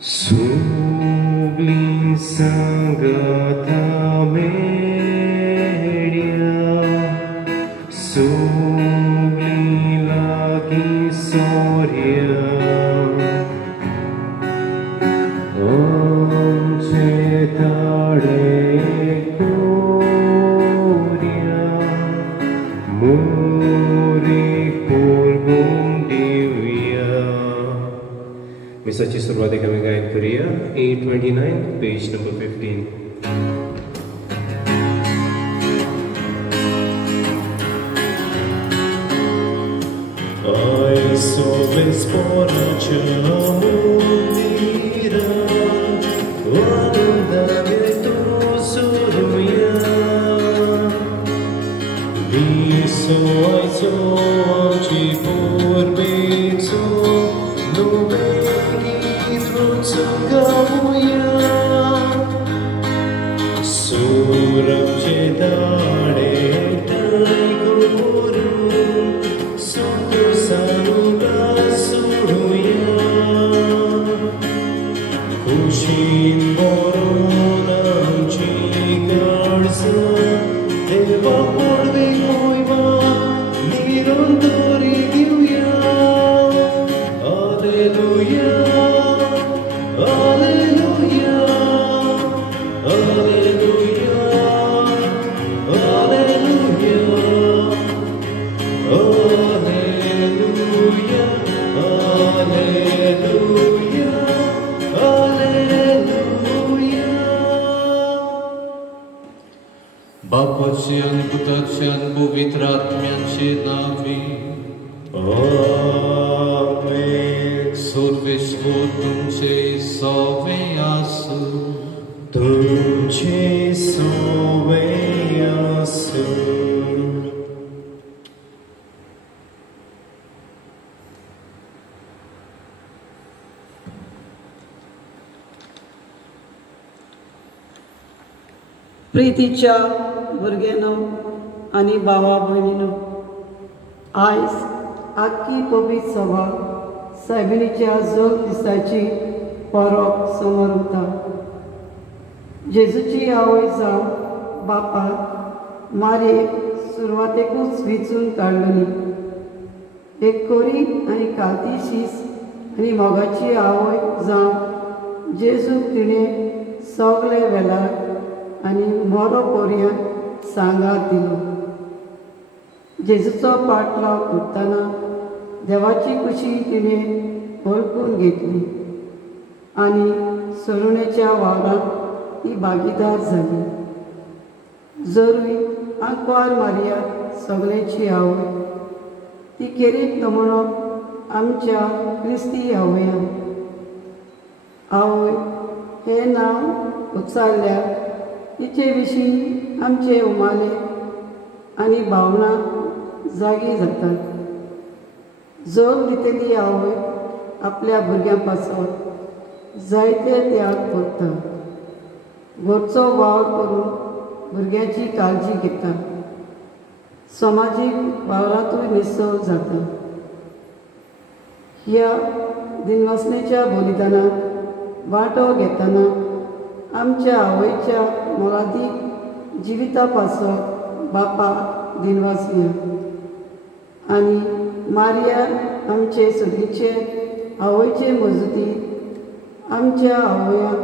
Sugli sangata media, sugli lagi soria, cetare coria, muri purgum divya. Misachi Survati coming in Korea, 829, page number 15. I saw this mundira, wanda getu suruya. Viso I saw chipur beso, Surab cedare tai guru, sutu saruga suruya, kushin boronam chigarsa, deva porve hoiva, nirondori divya, Alleluia. Alleluia, Alleluia, Alleluia, Alleluia, Alleluia, Alleluia. Bapăcian, Putacian, Puvitratmian și Navi. Amen. Survishvu tumce soveyasu. Tumce soveyasu. प्रीतीच्या भुरग्यांनो आनी भावा भयणींनो, आयज आख्खी पबीत सभा सायबिणीच्या जोग दिसाची परब समोर उरता. जेजूची आवय जावन बापाक मारयेक सुरवातेकूच विचून काडलोली. एक कोरी आनी काती शीस आनी मोगाची आवय जावन जेजूक तिणें सगळे वेळार आनी मोरो पर्यंत सांगात दिलो. जेजूचो पाटलाव करतना देवाची कुशी तिणें ओळखून घेतली आनी सरुणेच्या वावरांत ती भागीदार जाली. जरूय आंकवार मारिया सगळ्यांची आवय, ती खेरीत नमणो आमच्या क्रिस्ती आवयां. आवय हें नांव उच्चारल्यार तिचे विशीं आमचे उमाले आनी भावना जागी जातात. जोग दितली आवय आपल्या भुरग्यां पासत जायते त्याग करता. घरचो वावर करून भुरग्याची काळजी घेता. समाजीक वावरांतूय निसळ जाता. ह्या दिनवासनेच्या बलिदानात वांटो घेतना आमच्या आवयच्या मोलादीक जिविता पासत बापा दिनवासया आनी मारिया आमचे सदीचे आवयचे मजती आमच्या आवयांक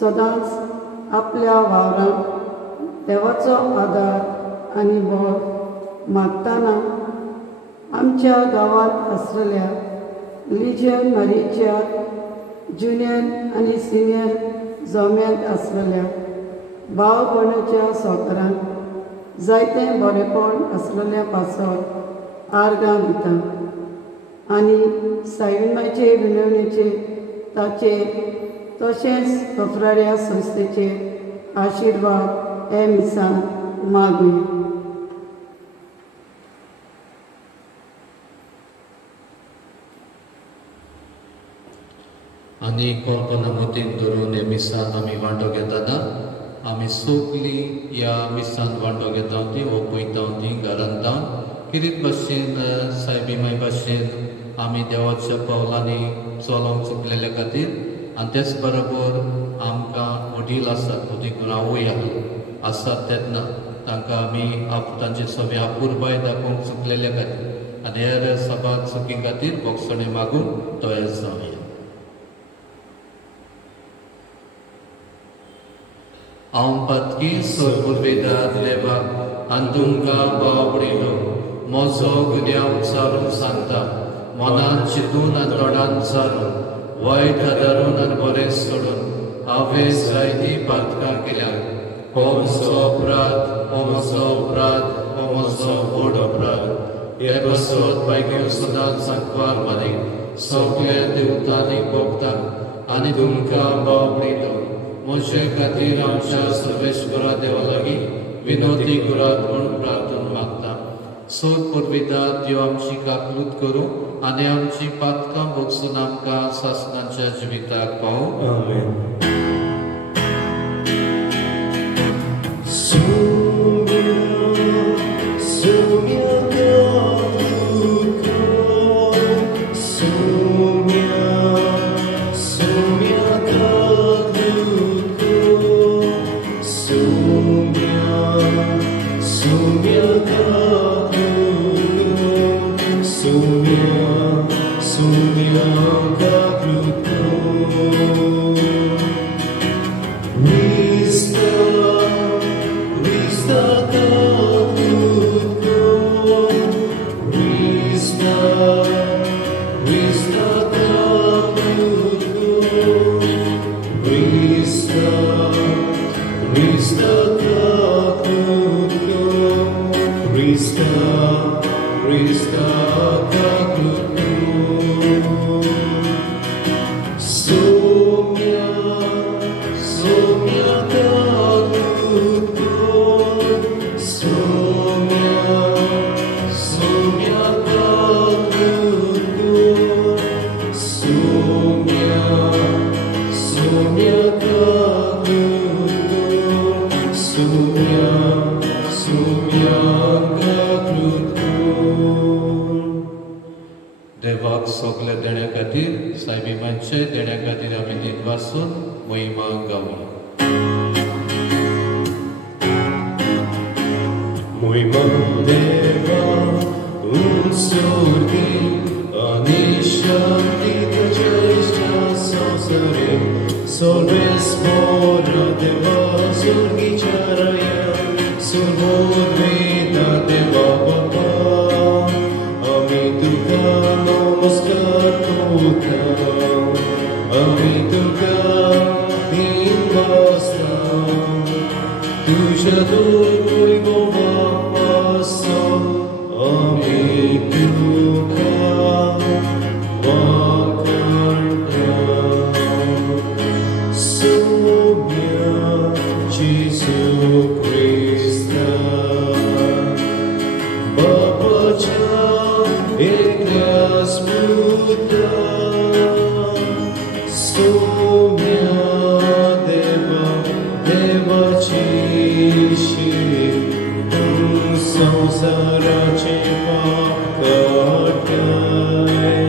सदांच आपल्या वावरांत देवाचो आदार आनी बळ मागतना आमच्या गांवांत आसलेल्या लिजन मारियेच्या ज्युनियर आनी सिनियर जम्यांत आसलेल्या भाव भयणीच्या सोकारांक जायतें बरेपण आसलेल्या पासत आर्गां दिता आनी सायबिणीचे विणवणेचे ताचे तशेंच कफ्राड्या संस्थेचे आशिर्वाद हे मिसान मागूया. आनी कल्पना मतीन धरून हे मिसान आमी वांटो घेतना आमी सगळीं ह्या मिसान वांटो घेता ती ओपयता ती घरांत कितें भाशेन सायबी माय भाशेन आमी देवाच्या पावलांनी चलोंक चुकलेल्या खातीर आनी तेच बरोबर आमकां वडील आसात वडील आवय आसात तेन्ना तांकां आमी तांचे सगळे आपुरबाय दाखोवंक चुकलेल्या खातीर आनी हेर सभाग चुकी खातीर बोगसणे मागून तयार जावया. हांव पातकी सोरपुरवेदार देवाक आनी तुमकां बावडीलो म्हजो गुन्यांव विचारून सांगता. मनान चिंतून आनी तोंडान विचारून वायट आदारून आनी बरें सोडून हांवें जायतीं पातकां केल्यात. हो म्हजो अपराध, हो म्हजो अपराध, हो म्हजो व्हड अपराध. हे बसत बायको सदांच सांगपाक मारी सगळ्या देवतांनी भोगतांक आनी तुमकां बावडीलो. म्हजे खातीर आमच्या सर्वेश्वरा देवा लागीं विनोदी करात म्हूण प्रार्थना मागता. सोद पुरविदार देव आमची काकलूत करूं आनी आमची पातकां भोगसून आमकां सासणांच्या जिविताक पावूं. Amen. देवाक सगळे देण्या खातीर सायबीमांचे देण्या खातीर आमी दिन वाचून महिमा गावया. महिमा देवा उंचोर्गी आनी शांती तुज्या इश्टा संवसारे सर्वेस्परा देवा सुर्गीच्या राया सुरवेदा देवा बाबा आमी तुका नमस्कार करता. आमी तुका दिन वाचता तुज्या दुर्गो बापासो आमी तुका वाखाणटा. सोम्या जेजू क्रिस्ता बापाच्या एकल्याच पुत्रा सोम्या देवा देवाची संसाराचे पाप काटाय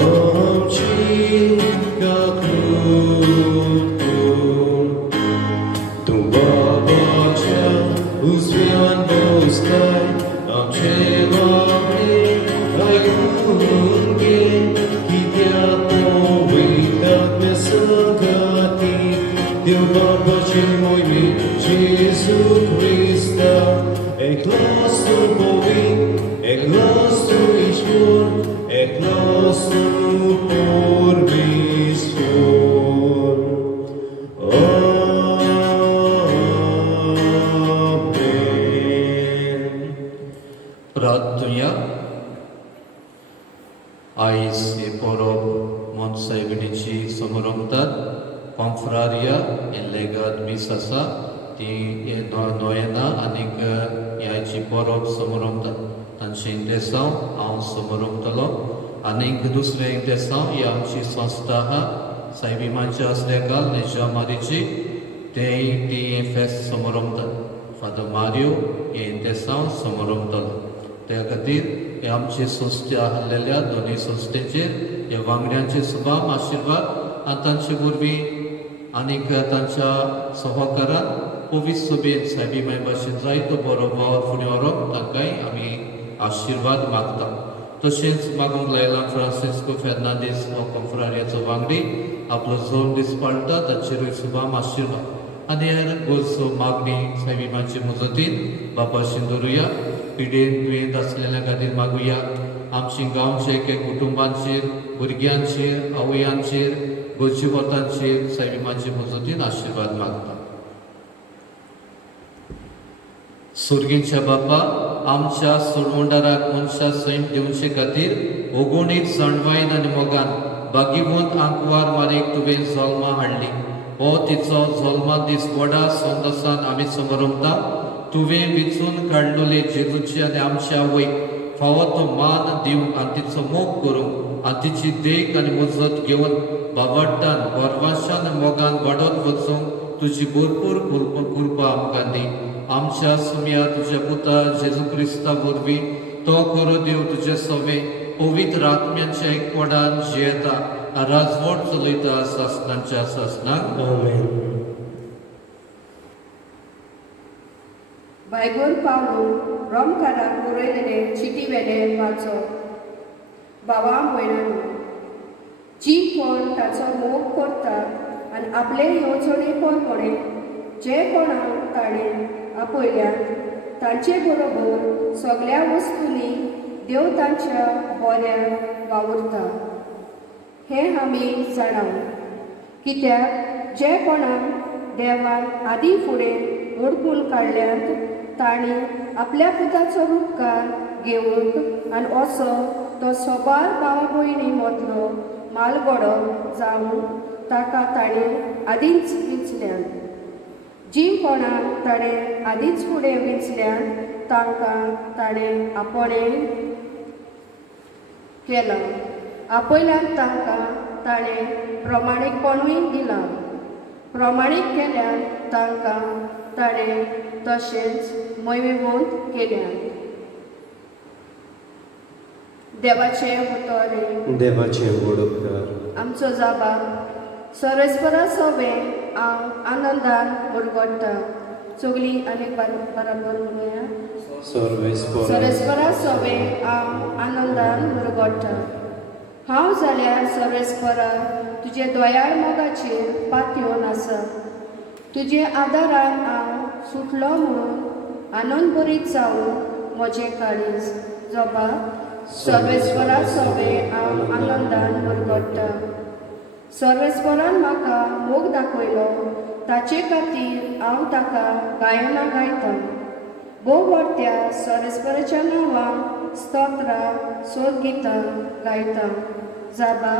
आमची काकूत तूं बाबाच्या उजव्यान बसताय आमचे मागणे आयकून घे कित्याक वयतात मे संगाती देव बाबाचे मोहिमे जेजू क्रिस्ता एकलास तू बोवी एकलास तू ईश्वर एकलास तू परमेश्वर. Amen. प्रार्थना. आयज हे परब मोनसायबिणीची समारंभात कॉन्फ्रारिया हे लेगात मीस आसा ती नोयना आनीक ह्याची परब समारंभात तांचे इंटेसांव हांव समारंभतलो. आनीक दुसरे इंटेसांव ही आमची संस्था आहा सायबीमांच्या आसलेकाल नेजामारीची तेय ती फेस्त समारंभात फादर मारियो हे इंटेसांव समारंभतलो. त्या खातीर हे आमचे संस्थे आहलेल्या दोन्ही संस्थेचेर हे वांगड्यांचे सुभाम आशिर्वाद आनी तांचे वरवीं आनीक तांच्या सहकारान पवित्र सभेन साहेबी माय भाशेन जायतो बरो वावर फुडें व्हरप तांकांय आमी आशिर्वाद मागता. तशेंच मागूंक लायला फ्रांसिस्को फेर्नांदीस हो कॉन्फ्रारियाचो वांगडी आपलो जोड दीस पाळटा तांचेरूय शुभाम आशिर्वाद. आनी हेर गोरसो मागणी साहेबीमाचे मजतीन बापाशीं दवरुया. पिडेन दुयेंत आसलेल्या खातीर मागुया. आमची गांवच्या एक एक कुटुंबांचेर, भुरग्यांचेर, आवयांचेर, गोंयच्या वतांचेर साहेबीमाचे मजतीन आशिर्वाद मागता. सुर्गींच्या बापा, आमच्या सोडवंडाराक मनशा सैम दिवचे खातीर ओगोणीक सणवाईन आनी मोगान बागीवंत आंकवार मारेक तुवें जल्मा हाडली. हो तिचो जल्मा दीस व्हडा संतोशान आमी समरमता. तुवें वेचून काडलोले जेजूचे आनी आमच्या आवयक फावो तो मान दिवंक आनी तिचो मोग करूंक आनी तिची देख आनी मजत घेवन बाबड्टान गर्वाशान आनी मोगान वाडत वचूंक तुजी भरपूर कृपा आमकां दी. आमच्या सुम्या तुज्या पुता जेजू क्रिस्ता वरवीं तो खरो देव तुजे सवे पवित्र आत्म्याच्या एकवटान जियेता आनी राजवट चलयता सासणांच्या सासणाक. आमेन. बायबल पावलो रोमकाराक बरयलेले चिटी वेले वाचो. भावा भयणांनो, जी कोण ताचो मोग करतात आनी आपले येवजणेपणपणे जे कोणाक ताणें आपयल्यात तांचे बरोबर सगळ्या वस्तूंनी देव तांच्या बऱ्याक वावुरता हें आमी जाणाव. कित्याक जे कोणाक देवान आदी फुडें ओळखून काडल्यात तांणी आपल्या पुताचो उपकार घेवंक आनी असो तो सोबार भावा भयणी मदलो मालगडो जावन ताका ताणें आदींच विचल्यात. जी कोणाक ताणें आदींच फुडें वेचल्यात तांकां ताणें आपणें केलां. आपयल्यात तांकां ताणें प्रमाणीकपणूय दिलां. प्रमाणीक केल्यात तांकां ताणें तशेंच मैवेवंत केल्यात. देवाचें उतोरे, देवाचें वडोवकार. आमचो जाबा सरस्परा सवे हांव आनंदान उडगडटा. चोगली आनी बराबर म्हणुया. सरस्परा सवे हांव आनंदान उडगडटा. हांव जाल्यार सरस्परा तुजे दयाळ मोगाचेर पातयेवन आसा. तुजे आदारान हांव सुटलो म्हणून आनंद भरीत जावन म्हजें काळीज जोबा सर्वेस्परा सवे हांव आनंदान उडगडटा. सर्वेस्परान म्हाका मोग दाखयलो ताचे खातीर हांव ताका गायनां गायता. भोव वर्त्या सर्वेस्पराच्या नांवां स्तोत्रां सोदगितां गायता. जाबा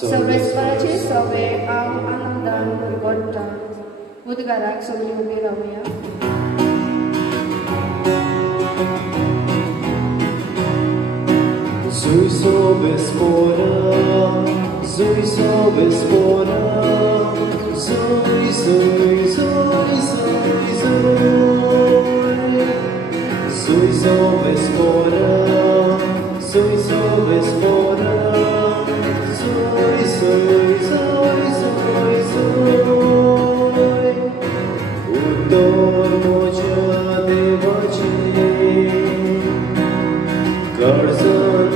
सर्वेस्पराचे सवे हांव आनंदान उडगडटा. उद्गाराक सगळीं उबी रावया. Zui sobe spora, zui sobe spora, zui zui zui zui zui. Zui sobe spora, zui sobe spora, zui zui zui zui zui. Udor moja devache, Garzan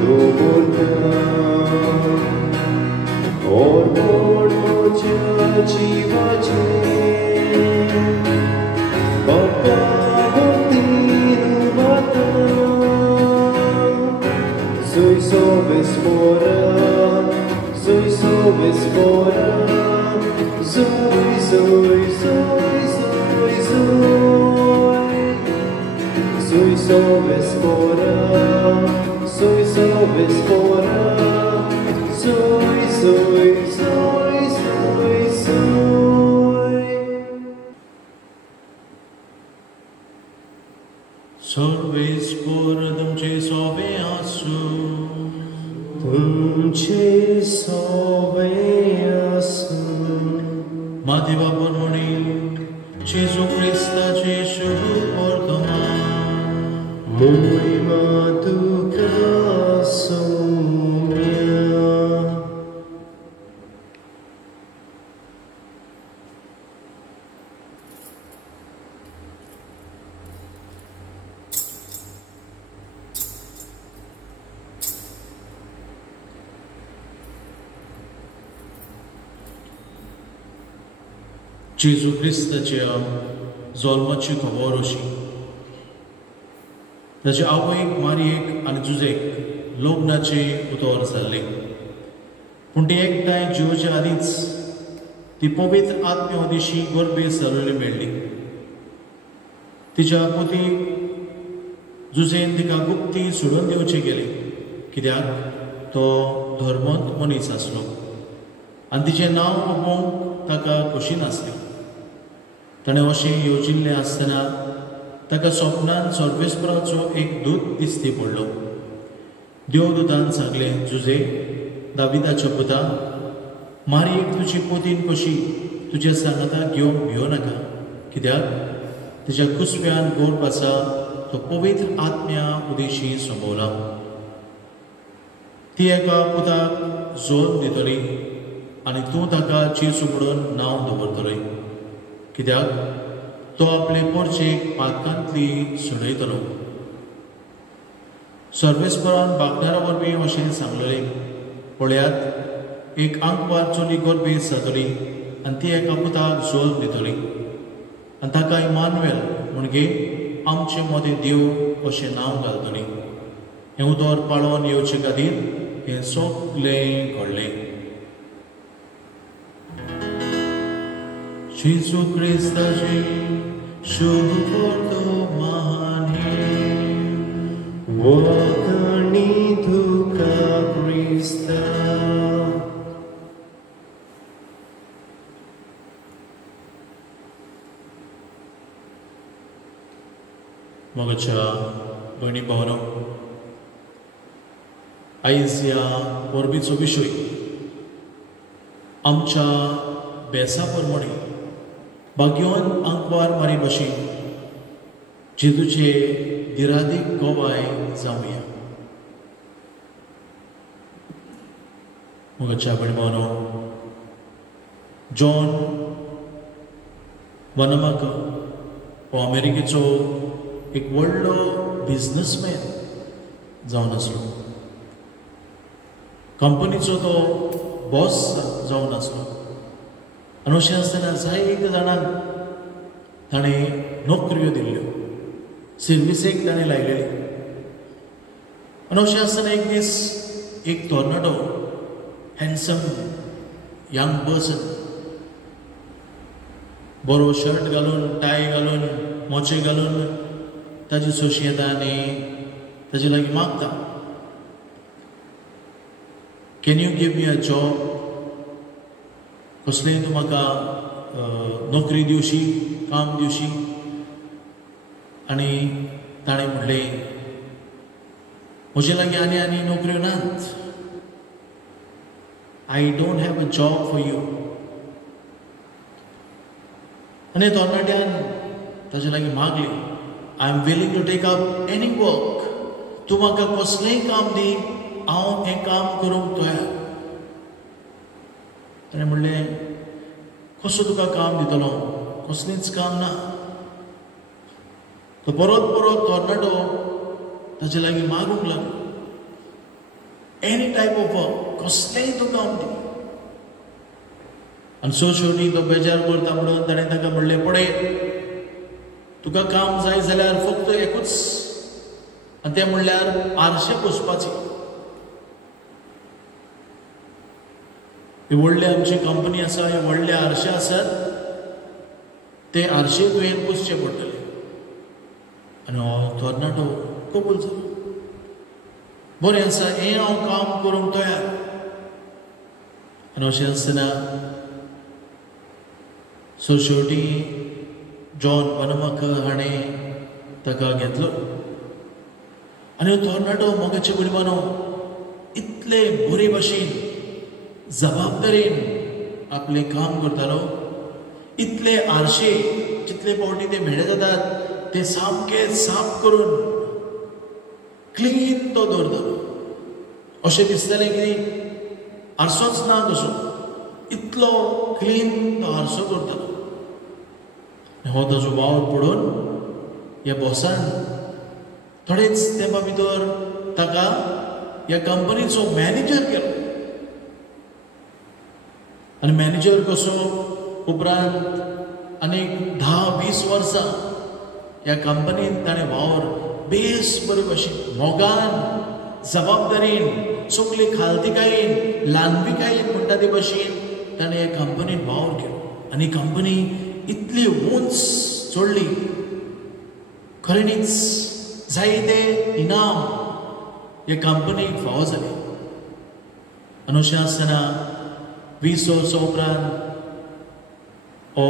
no volta, or moja jivache, Papa botinu mata. Zui sobe spora, zui sobe spora, zui zui zui zui zui. Zui sobe spora, zui sobe spora, zui zui zui zui zui. Sorbe spora dumce sobe asu, dumce sobe asu. Mativa pormoni, Gesù Cristo Gesù portoma. Muy maduca somia. जेजू क्रिस्ताच्या जल्माची खबर अशी ताचे आवयक मारयेक आनी जुजेक लग्नाचे उतर जाल्ले पूण ती एकठांय जिवोच्या आदींच ती पवित्र आत्म्या दिशी गर्भे सरळी मेळ्ळी तिच्या पुतीक जुजेन तिका गुप्ती सोडून दिवचे गेले कित्याक तो धर्मंत मनीस आसलो आनी तिचें नांव उपोवंक ताका खोशी नासली ताणें अशें येवजिल्लें आसतना ताका स्वप्नांत सर्वेस्पराचो एक दूत दिश्टी पडलो देवदूतान सांगलें जुजे दाविदाच्या पुता मारयेक तुजी पोतीन कशी तुज्या सांगाता घेवंक भियो नाका कित्याक तिच्या कुसप्यान गोड आसा तो पवित्र आत्म्या उदेशी सोंबवला ती एका पुताक जोड दितली आनी तूं ताका जेजू म्हणून नांव दवरतलें कित्याक तो आपले पोरचेक पातकांतली सोडयतलो सर्वेस्परान बागदारा वरवीं अशें सांगलेलें पळयात एक आंकवार चली गर्भे जातली आनी ती एका पुताक जोड दितली आनी ताका इमानुएल म्हणजे आमचे मदें देव अशें नांव घालतली हें उतर पाळोवन येवचे खातीर हें सगलें घडलें जेजू क्रिस्ताचे शुभ वर्तमाने वखणी तुका क्रिस्ता मोगाच्या भयणी भावनो आयज ह्या परबीचो विशय आमच्या बेसा प्रमाणे भाग्यवान आंकवार मारी भाशेन जेजूचे दिरादीक गोवाय जावया मोगाच्या भयणी भावनो जॉन वनमाका हो अमेरिकेचो एक व्हडलो बिझनेसमॅन जावन आसलो कंपनीचो तो बॉस जावन आसलो आनी अशें आसतना जायत्या जाणांक ताणें नोकऱ्यो दिल्ल्यो सर्विसेक ताणें लायलेली आनी अशें आसतना एक दीस एक तोर्नाडो हँडसम यंग पर्सन बरो शर्ट घालून टाय घालून मोचे घालून ताजी सोशी येता आनी ताजे लागीं मागता can you give me a job कसलेंय तूं म्हाका नोकरी दिवशी काम दिवशी आनी ताणें म्हणलें म्हजे लागीं आनी आनी नोकऱ्यो नात I don't have a job for you आनी तरणाट्यान ताजे लागीं मागलें I am willing to take up any work तूं म्हाका कसलेंय काम दी हांव हें काम करूंक तयार ताणें म्हणलें कसो तुका काम दितलो कसलेंच काम ना तो परत परत तोर्नाडो ताजे लागीं मागूंक लागलो एनी टायप ऑफ वर्क कसलेंय तूं काम दी आनी सो शेवटी तो बेजार करता म्हणून ताणें ताका म्हणलें पळय तुका काम जाय जाल्यार फक्त एकूच आनी तें म्हणल्यार आरशे पुसपाचें ही व्हडली आमची कंपनी आसा हे व्हडले आरशे आसात ते आरशे तुवें पुसचे पडटले आनी हो तोर्नाडो कबूल जालो बरें आसा हें हांव काम करूंक तयार आनी अशें आसतना सो शेवटी जॉन वनमाका हाणें ताका घेतलो आनी तोर्नाडो मोगाचे कुडीबानो इतले बरे भाशेन जबाबदारेन आपलें काम करतालो इतले आरशे जितले फावटी ते मेळे जातात ते सामके साफ करून क्लीन तो दवरतालो अशें दिसतालें की आरसोच ना कसो इतलो क्लीन तो आरसो करतालो हो ताजो वावर पडून ह्या बॉसान थोडेच तेंपा भितर ताका ह्या कंपनीचो मॅनेजर केलो आनी मॅनेजर कसो उपरांत आनीक 10-20 वर्सां ह्या कंपनीन ताणें वावर बेस बरे भाशेन मोगान जबाबदारीन सगली खालतिकायेन ल्हानविकायेन म्हणटा ते भाशेन ताणें ह्या कंपनीन वावर केलो आनी कंपनी इतली उंच चडली खरेंच जायते इनाम ह्या कंपनीक फावो जाले आनी अशें आसतना 20 वर्सां उपरांत हो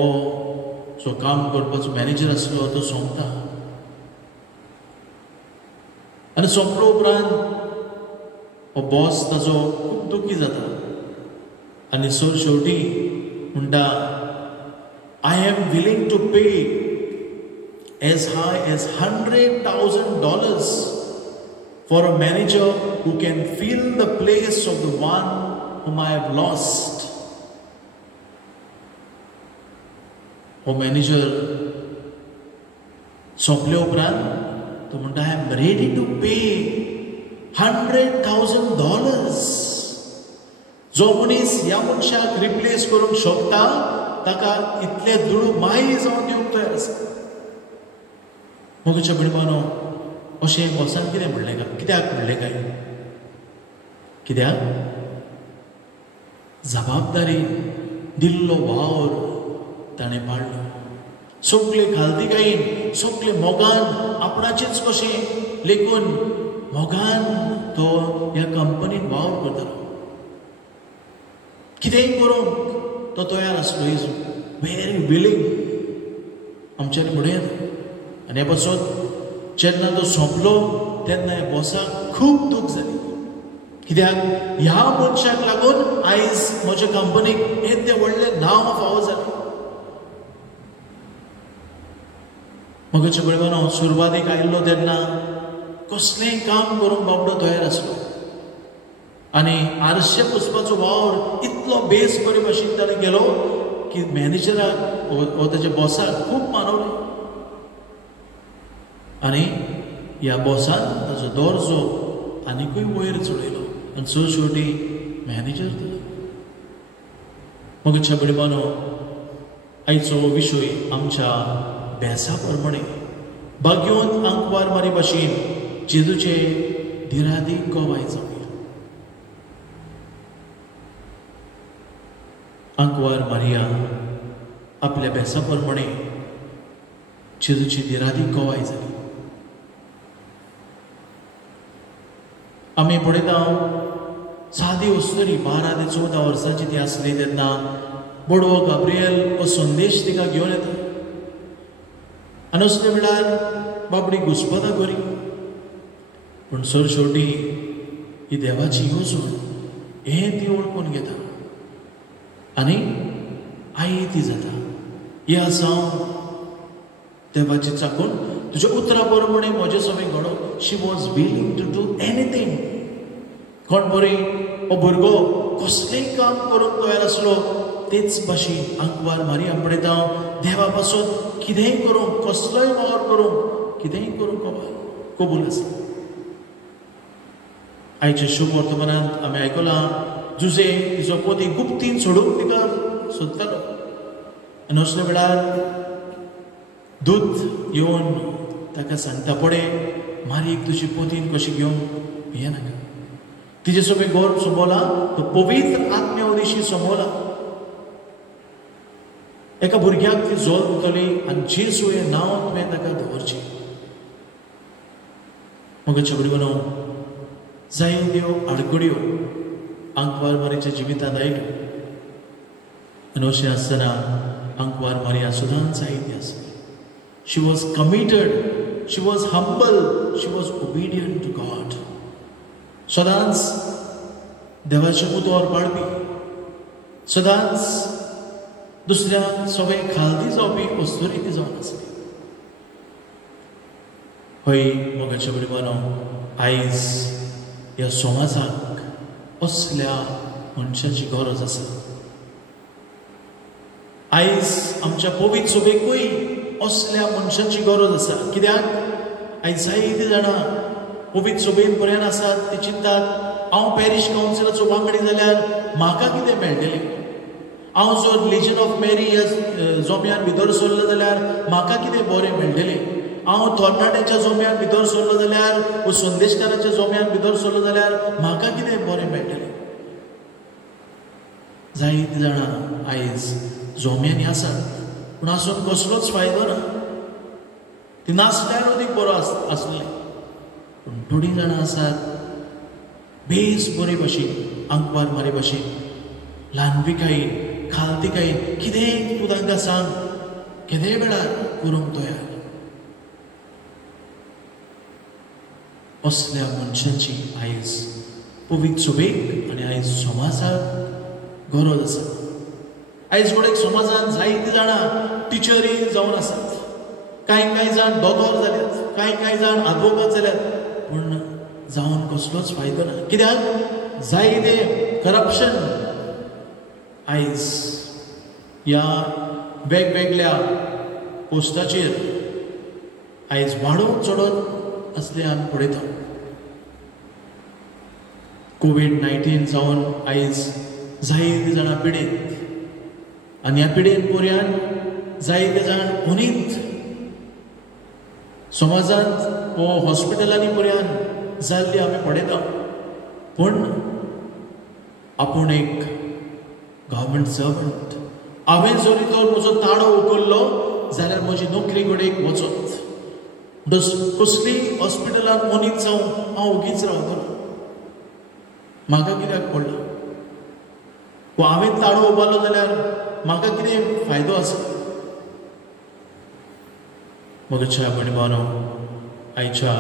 जो काम करपाचो मॅनेजर आसलो तो सोंपता आनी सोंपलो उपरांत हो बॉस ताजो खूब दुखी जाता आनी सर शेवटी म्हणटा I am willing to pay as high as $100,000 for a manager who can fill the place of the one whom I have lost. हो मॅनेजर सोंपले उपरांत तो म्हणटा आय एम रेडी टू पे $100,000. जो मनीस ह्या मनशाक रिप्लेस करूंक शकता ताका इतले दुडू माय जावन दिवंक तयार आसा. मोगच्या बिडबानो अशें बॉसान कितें म्हणलें काय कित्याक म्हणलें काय कित्याक जबाबदारी दिल्लो वावर ताणें पाडलो सगळे खालतिकायेन सगळे मोगान आपणाचेच कशें लेकून मोगान तो ह्या कंपनीन वावर करतालो कितेंय करूंक तो तयार आसलो इज व्हेरी विलिंग आमच्यानी म्हणून आनी हे पासून जेन्ना तो सोंपलो तेन्ना ह्या बॉसाक खूब दूख जाली कित्याक ह्या मनशाक लागून आयज म्हज्या कंपनीक येदें व्हडलें नांव फावो जालें. मगच्या बळबानो सुरवातीक आयिल्लो तेन्ना कसलेंय काम करूंक बाबडो तयार आसलो आनी आरशे पुसपाचो वावर इतलो बेस बरे भाशेन ताणें केलो की मॅनेजराक वो ताच्या बॉसाक खूब मानवलें आनी ह्या बॉसान ताजो दर्जो आनिकूय वयर चडयलो आनी सो शेवटी मॅनेजर जालो. मगच्या बळबानो आयचो विशय आमच्या बेसा प्रमाणे बागयोन आंकवार मारी भाशेन जेजूचे धिरादीक गोवाय जावया. आंकवार मारिया आपल्या बेसा प्रमाणे जेजूची धिरादीक गोवाय जाली. आमी पळयता सादी वस्तरी 12 ते 14 वर्सांची ती आसली तेन्ना बडवो गाब्रिएल हो संदेश तिका घेवन येता आनी असले वेळार बाबडी घुसपता बरी पूण सर शेवटी ही देवाची येवजण हें ती ओळखून घेता आनी आई ती जाता. हे आसा देवाची चाकून तुज्या उतरा प्रमाणे म्हजे सगळें घडोवप. She was willing to do anything. कोण बरी हो भुरगो कसलेंय काम करूंक तयार आसलो तेच भाशेन आंकवार मारिया पळयता देवा पासून कितेंय करूंक कसलोय वावर करूंक कितेंय करूंक कबूल आसा. आयच्या शुभ वर्तमानांत आमी आयकलां जुजे तिचो पोती गुप्तीन सोडूंक तिका सोदतालो आनी असल्या वेळार दूत येवन ताका सांगता पडे मारीक तुजी पोतीन कशी घेवंक येनाका. तिजे सगळें गोर सोंपवला तो पवित्र आत्म्या दिशी सोंपवला. एका भुरग्याक ती झोल दितली आनी जेजू हें नांव तुवें ताका दवरचें. मग छगडीवनो जायत्यो आडकडयो आंकवार मारीच्या जिवितांत आयल्यो आनी अशें आसतना आंकवार मारिया सदांच जायती आसली. She was committed, she was humble, she was obedient to God. सदांच देवाचें उतर पाडपी, सदांच दुसऱ्यांक सगळें खालती जावपी वस्तुरी ती जावन आसली. हय मोगाच्या बळबानो आयज ह्या समाजाक असल्या मनशाची गरज आसा. आयज आमच्या पवित्र सभेकूय असल्या मनशाची गरज आसा. कित्याक आयज जायतीं जाणां पवित्र सभेन पर्यंत आसात ते चिंतात हांव पॅरिश कावन्सिलाचो वांगडी जाल्यार म्हाका कितें मेळटलें, हांव जर लेजन ऑफ मेरी ह्या जोम्यान भितर सरलो जाल्यार म्हाका कितें बरें मेळटलें. हांव थोरणाट्याच्या जोम्यान भितर सरलो जाल्यार वा संदेशकाराच्या जोम्यान भितर सरलो जाल्यार म्हाका कितें बरें मेळटलें. जायतीं जाणां आयज जोम्यांनी आसात पूण आसून कसलोच फायदो ना. ती नासल्यार अदीक बरो आसलें. पूण थोडीं जाणां आसात बेस बरे भाशेन आंकवार मारे भाशेन ल्हानविकायेन खालतिकायेन कितेंय तूं तांकां सांग केदेय वेळार करूंक तयार. असल्या मनशांची आयज पवित्र सभेक आनी आयज समाजाक गरज आसा. आयज घडये समाजांत जायतीं जाणां टिचरी जावन आसात. कांय जाण दोतोर जाल्यात, कांय जाण आदवोगाद जाल्यात. पूण जावन कसलोच फायदो ना. कित्याक जायते करप्शन आयज ह्या वेगवेगळ्या पोस्टाचेर आयज वाडत चडत असले आमी पळयता. कोविड-19 जावन आयज जायतीं जाणां पिडेत आनी ह्या पिडेन पर्यान जायते जाण पुनीत समाजांत वो हॉस्पिटलांनी पर्यान जाल्ली आमी पळयता. पूण आपूण एक गव्हर्मेंट सर्वंट, हांवें जरी तर म्हजो ताळो उखल्लो जाल्यार म्हजी नोकरी कडेन वचत. कसली हॉस्पिटलांत मनीस जावं हांव ओगीच रावतलो. म्हाका कित्याक पडला? वा हांवें ताळो उबारलो जाल्यार म्हाका कितें फायदो आसा? म्हज्या भयणी भावांनो, आयच्या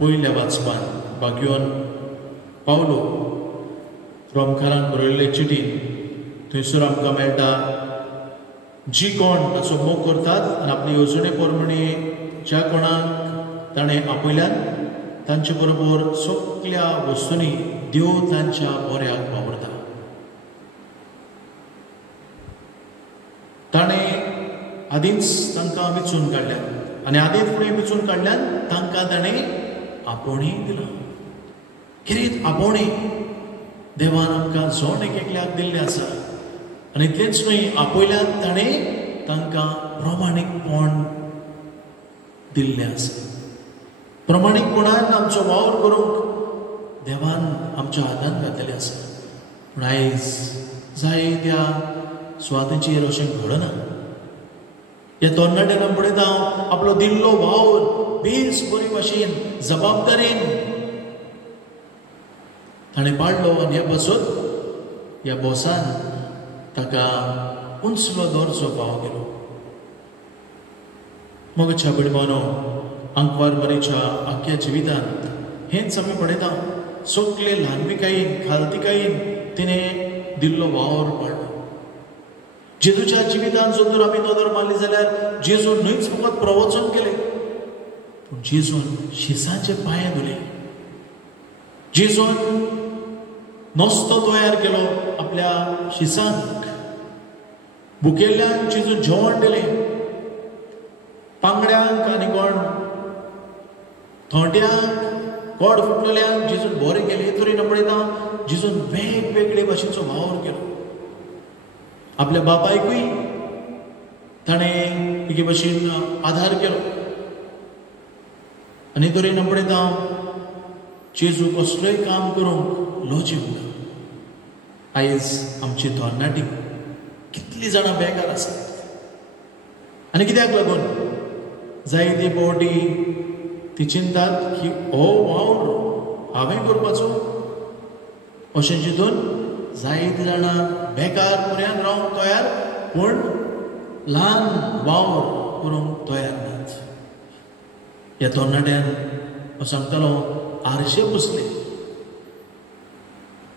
पयल्या वाचपान बागयोन पावलो रोमकारान बरयल्ले चिटीन थंयसर आमकां मेळटा जी कोण ताचो मोग करतात आनी आपले येवजणे प्रमाणे ज्या कोणाक ताणें आपयल्यान तांचे बरोबर सगळ्या वस्तूंनी देव तांच्या बऱ्याक वावरता. ताणें आदींच तांकां वेंचून काडल्यान आनी आदींच फुडें वेंचून काडल्यान तांकां ताणें आपोवणी दिला. कितें आपोवणी? देवान आमकां जोड एक एकल्याक दिल्लें आसा आनी तेंच न्हय, आपयल्यान ताणें तांकां प्रमाणीकपण दिल्लें आसा. प्रमाणीकपणान आमचो वावर करूंक देवान आमच्या हातांत घातलेलें आसा. पूण आयज जायत्या सुवातींचेर अशें घडना. ह्या तरणाट्यान पळयता हांव आपलो दिल्लो वावर बेस बरे भाशेन जबाबदारेन ताणें पाडलो आनी हे बसत ह्या बॉसान ताका उंचलो दर्जो फावो केलो. म्हज्या भयणी भावांनो, आंकवार मारीच्या आख्या जिवितांत हेंच आमी पळयता. सगळे ल्हानविकायेन खालतिकायेन तिणें दिल्लो वावर पाडलो. जेजूच्या जिवितांत जर तर आमी नदर मारली जाल्यार जेजून न्हयच फकत प्रवचन केलें, पूण जेजून शिसाचे पांय धुले. जेजून नस्तो तयार केलो आपल्या शिसांक. भुकेल्ल्यांक जेजून जेवण दिलें. पांगड्यांक आनी कोण थोंट्यांक कोड फुटलेल्यांक जेजून बरें केलें. हे तरेन पळयता जेजून वेगवेगळे भाशेचो वावर केलो. आपल्या बापायकूय ताणें एके भाशेन आधार केलो. आनी तरेन पळयता जेजू कसलोय काम करूंक लॉजीक ना. आयज आमची तरणाटी कितलीं जाणां बेकार आसात आनी कित्याक लागून जायते फावटी ती चिंतात की हो वावर हांवें करपाचो अशें चिंतून जायतीं जाणां बेकार पर्यान रावंक तयार पूण ल्हान वावर करूंक तयार नात. ह्या तरणाट्यान हांव सांगतालो आरशे पुसले.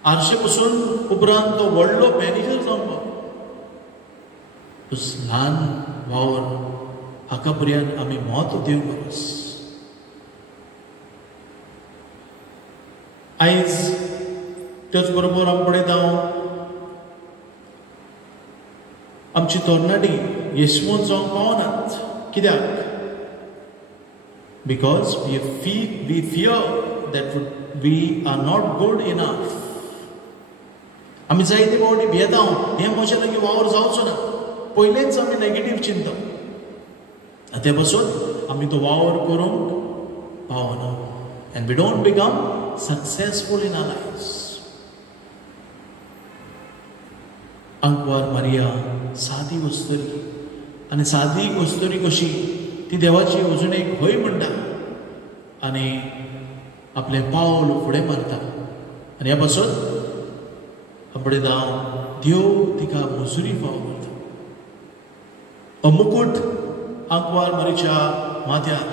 आरशे पुसून उपरांत तो व्हडलो मॅनेजर जावंक पावलो. ल्हान वावर हाका पर्यान आमी म्हत्व दिवंक गरज. आयज तेच बरोबर आमी पळयता आमची तरणाटी येशमून जावंक पावनात. कित्याक? Because we fear that we are not good enough. आमी जायते फावटी भियेता हें म्हजे लागीं वावर जावचो ना, पयलेंच आमी नेगेटीव चिंतप, आनी ते पासून आमी तो वावर करूंक पावना, and we don't become successful in our lifes. आंकवार मारिया सादी वस्तरी, आनी सादी वस्तरी कशी ती देवाची अजून एक हय म्हणटा आनी आपलें पावल फुडें मारता. आनी ह्या पासून आपण देव तिका मजुरी फाव करता. मुकुट आंकवार मारीच्या माथ्यार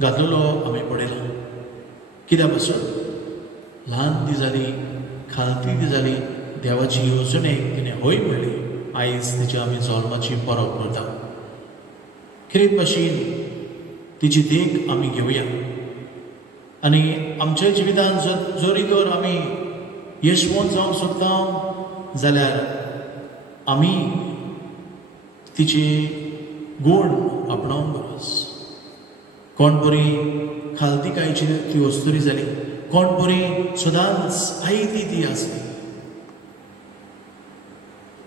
घातलेलो आमी पळयला. कित्या पासून ल्हान ती जाली, खालती ती जाली, देवाची येवजणेक तिणें हय म्हणली. आयज तिच्या आमी जल्माची परब करता. खरेच भाशेन तिची देख आमी घेवया आनी आमच्या जिवितांत जरी तर आमी यशवंत जावंक सोदता जाल्यार आमी तिचे गूण आपणावंक गरज. कोण बरी खालतीकायेची ती वस्तुरी जाली, कोण बरी सदांच आयती ती आसली.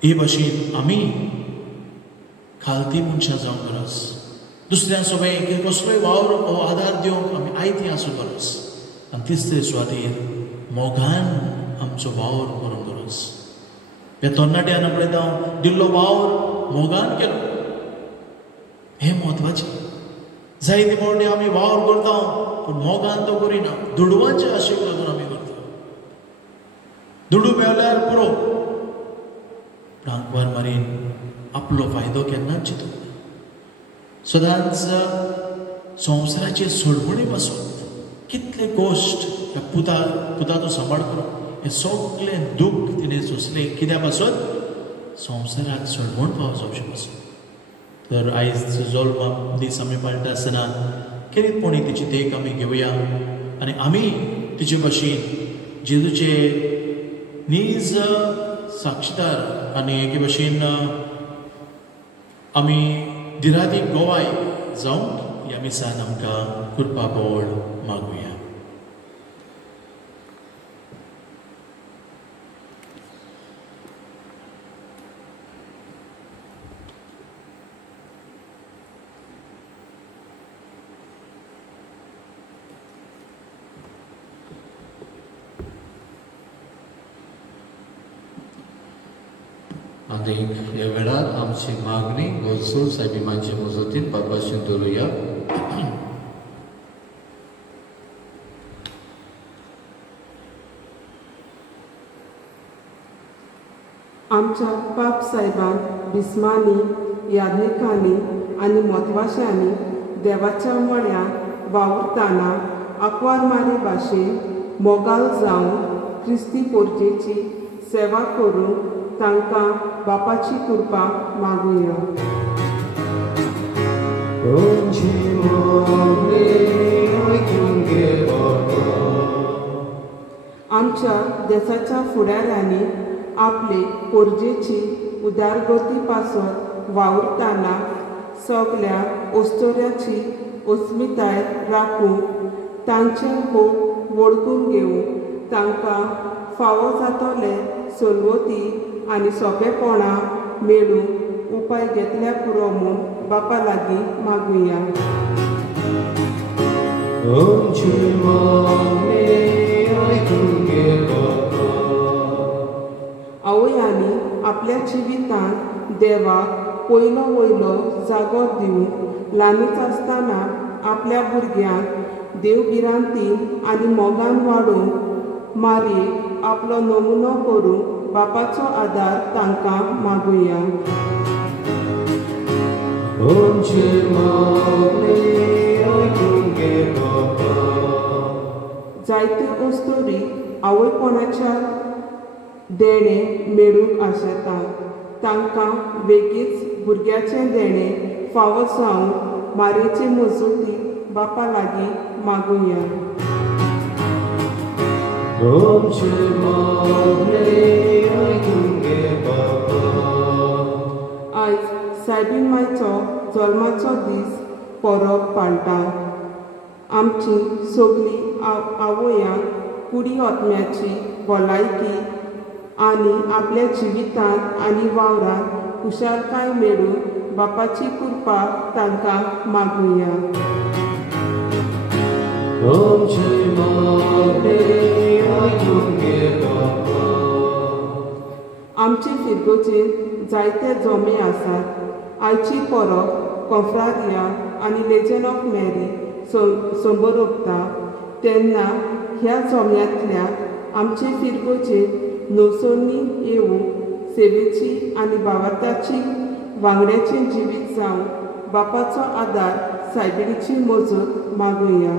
हे भाशेन आमी खालती मनशां जावंक गरज. दुसऱ्या सोबत कसलोय वावर हो आदार दिवंक आमी आयती आसूं गरज. आनी तिसरे सुवातेर मोगान आमचो वावर करूंक गरज. ह्या तरणाट्यान पळयता दिल्लो वावर मोगान केलो, हें म्हत्वाचें. जायते फावटी आमी वावर करता पूण मोगान तो करिना, दुडवांचे आशेक लागून आमी करता. दुडू मेवल्यार पुरो, पूण आंकवार मारीन आपलो फायदो केन्नाच चिंतूंक ना. सदांच संवसाराचे सोडमणी पासून कितले गोश्ट ह्या पुताचो सांबाळ करप, हें सगळें दूख तिणें सोंसलें. कित्या पासून संवसाराक सोडमण पाव जावचे पासून. तर आयज जल्म दीस आमी पाळटा आसतना खरेचपणी तिची देख आमी घेवया आनी आमी तिचे भाशेन जेजूचे नीज साक्षीदार आनी एके भाशेन आमी दिरादीक गोवाय जावंक ह्या मिसान आमकां कृपा बोड मागुया. आनी ह्या वेळार आमची मागणी गोलसूर साहेबिमांचे मजतीन बाबाशेन दवरुया. आमच्या पाप साहेबान बिस्मांनी, याज्ञिकांनी आनी मोतवाशांनी देवाच्या मळ्यात वावुरताना आंकवारमारी भाशेन मोगाल जावन क्रिस्ती पोरचेची सेवा करूंक तांकां बापाची कृपा मागुया. आमच्या देशाच्या फुडाऱ्यांनी आपले पोरजेची उदारगती पासून वावुरताना सगळ्या ओस्तोऱ्याची अस्मिताय राखून तांचे होप वळखून घेवून तांकां फावो जातले सलवती आनी सोंपेपणां मेळूंक उपाय घेतल्या पुरो म्हूण बापा लागीं मागुया. आवयांनी आपल्या जिवितांत देवाक पयलो वयलो जागो दिवंक ल्हानूच आसतना आपल्या भुरग्यांक देवभिरांतीन आनी मोगान वाडोवंक मारयेक आपलो नमुनो करूंक बापाचो आदार तांकां मागुया. जायते ओस्तोरी आवयपणाच्या देणे मेळूंक आशेता. तांकां बेगीच भुरग्याचें देणें फावो जावंक मारेचे मजती बापा लागीं मागुया. आयज सायबीन मायचो जल्माचो दीस परब पाळटा. आमची सगळीं आवयांक कुडी ओतम्याची भलायकी आनी आपल्या जिवितांत आनी वावरांत खुशालकाय मेळून बापाची कृपा तांकां मागुया. आमचे मागणे आयकून घे बापा. आमचे फिरगोचेर जायते जोमे आसात. आयची परब कॉन्फ्रारिया आनी लेजन ऑफ मॅरी समोर ओंपता तेन्ना ह्या जोम्यांतल्या आमचे फिरगोचेर नवसोनी येवूंक सेवेची आनी भावार्थाची वांगड्याचें जिवीत जावं बापाचो आदार सायबिणीची मजत मागुया.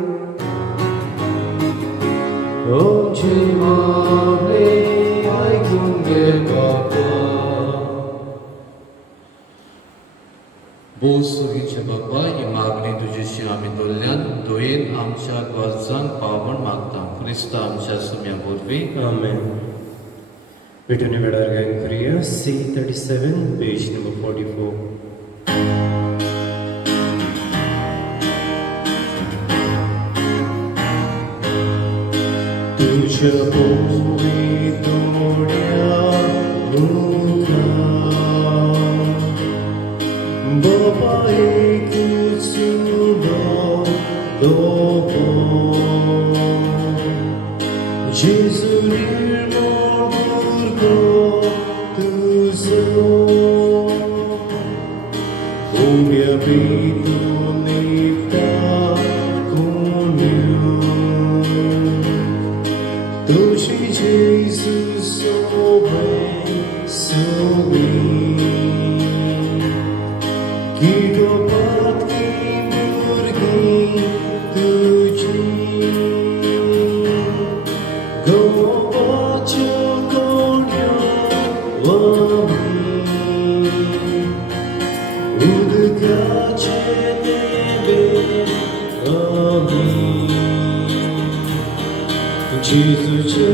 आमचे मागणे आयकून घे बापा. बोसुगीचे बाबा ही मागणी तुझ्याशी आम्ही दोल्ल्यान दोयेन आमच्या गरजांक पावण मागता. क्रिस्त आमच्या सुम्या वरवीं आमेन. भेटून वेळार गायन करूया C37 पेज नंबर 44. तुझ्या पोवितोड्या मुखा बाबा एकूच दोहो जेजू निर्मळ भुरगो तुजो उब्या भितून निघटा कोण्यो तुझी जेजू सोबे सोबी किडो पातकी भुरगी तुजी गोवाच्यो कोण्यो आमी उदकाचे नेबे आमी जेजूचे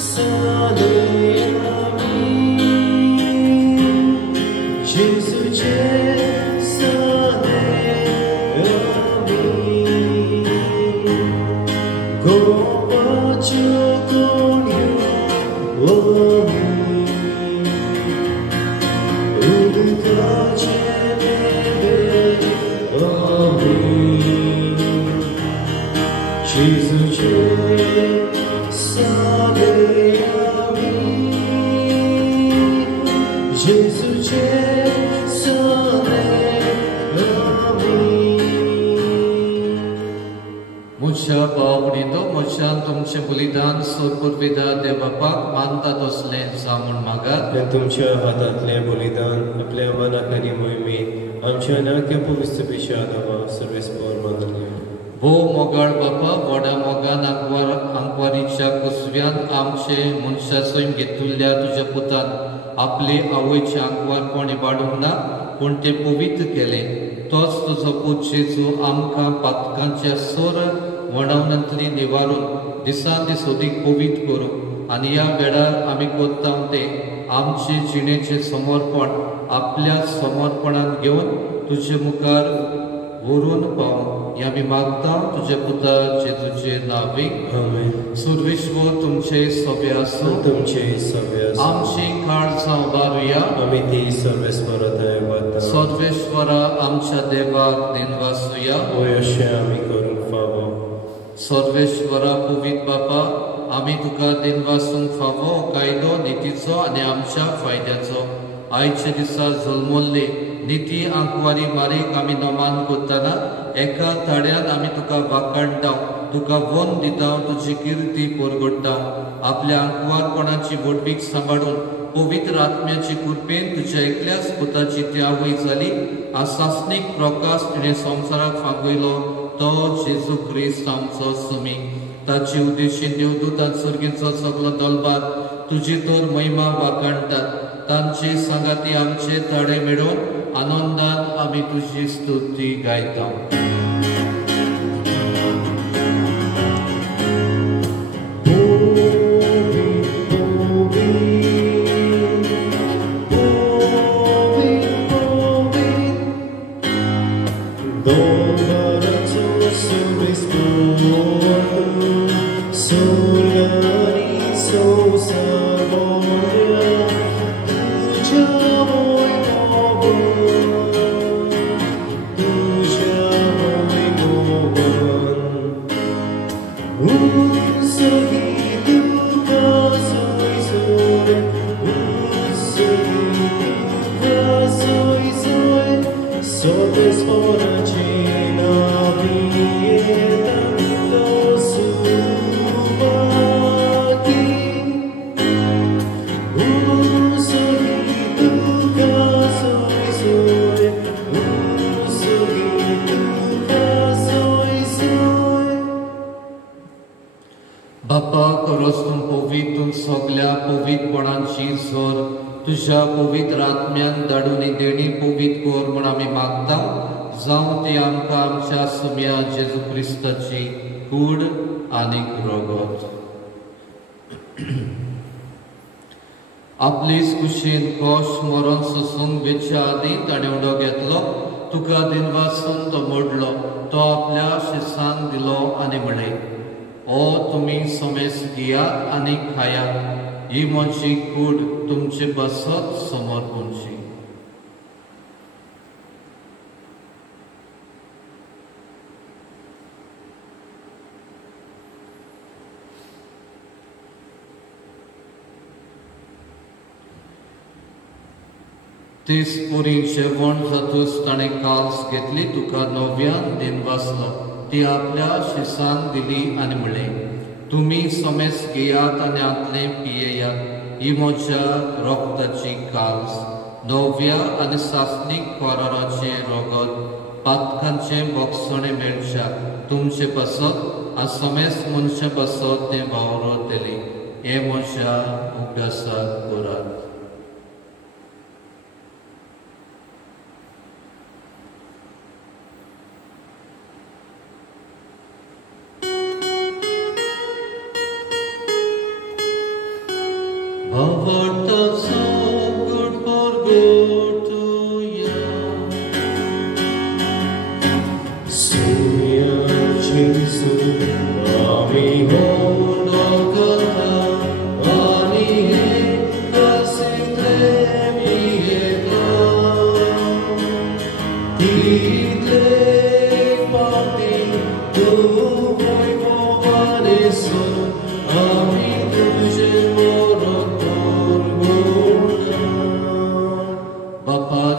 सादे आमी जेजूचे सादे आमी गोवाच्यो कोण्यो आमी उदकाचे नेबे आमी जेजूचे सादे आमी जेजूचे सादे आमी. म्हज्या भावभयणींनो, म्हज्यान तुमचें बलिदान सोडपुरविदा देव बापाक मानतात असलें जावून मागात. तुमच्या हातांतलें बलिदान आपल्या मनाक आनी मोहिमेंत आमच्या नाक्या पवित्र पिशादवा सर्वेस्पर मानले. भो मोगाळ बापा, व्हडा मोगान आंकवारीच्या कुसव्यान आमचे मनशा सैम घेतुल्ल्या तुज्या पुतान आपले आवयचे आंकवारपण इबाडूंक ना, पूण ते पवित्र केलें. तोच तुजो पूत जेजू आमकां पातकांच्या सोर वणवणांतली निवारून दिसान दीस अदीक पवित्र करूं आनी ह्या वेळार आमी कोत्ता ते आमचे जिणेचे समर्पण आपल्या समर्पणान घेवन तुजे मुखार व्हरून पावूं हें आमी मागता तुज्या पुता जेजूचे नांवी. आमेन. सुर्विश्व तुमचे सभे आसूं, तुमचे सभे आसूं. आमची काळजां उबारुया. आमी ती सर्वेस्परताय वाता. सर्वेश्वरा आमच्या देवाक दिनवासुया. होय अशें आमी करूंक फावो. सर्वेश्वरा पवित्र बापा, आमी तुका दिनवासूंक फावो कायदो नितीचो आनी आमच्या फायद्याचो आयच्या दिसा जल्मल्ली निती आंकवारी मारीक आमी नमान करतना एका थाड्यान आमी तुका वाखाणटा, तुका वन दिता, तुजी किर्ती परगडटा. आपल्या आंकवारपणाची वडवीक सांबाळून पवित्र आत्म्याची कृपेन तुज्या एकल्याच पुताची त्यावय जाली. आसासनीक प्रकाश तिणें संवसाराक फागयलो तो जेजू क्रिस्त आमचो सुमी. ताची उद्देशी देवदूत आनी सर्गीचो सगलो दलबार तुजी तर महिमा वाखाणटात. तांची सांगाती आमचे ताडे मेळोवन आनंदान आमी तुजी स्तुती गायता. So Sobresporaci navieta do subaki Usugi kasoi soy Usugi kasoi soy बापा खरोच तूं पवित्र सगळ्या पवित्रपणांची सोर तुझ्या पवित्र आत्म्यान धाडून देणी पवित्र कर म्हण आमी मागता जावं ती आमकां आमच्या सुम्या जेजू क्रिस्ताची कूड आनी रगत आपलीच कुशीन कोश मरण सोसूंक वेच्या आदीं ताणें उडो घेतलो तुका दिनवासून तो मोडलो तो आपल्या शिसांक दिलो आनी म्हणे ओ तुमी समेस घेयात आनी खायात ही म्हजी कूड तुमचे बसत समोर उंची तीस पुरी जेवण जातूच ताणें काल्स घेतली तुका नव्यान दिन वाचलो ती आपल्या शिसांक दिली आनी म्हळें तुमी समेस घेयात आनी आतलें पियेयात ही म्हज्या रोगताची काल्स नव्या आनी सासणीक कोराराचें रगत पातकांचें बोगसणें मेळच्या तुमचे बसत आनी समेस मनशां बसत तें वावरतली हें म्हज्या उगडासाक करात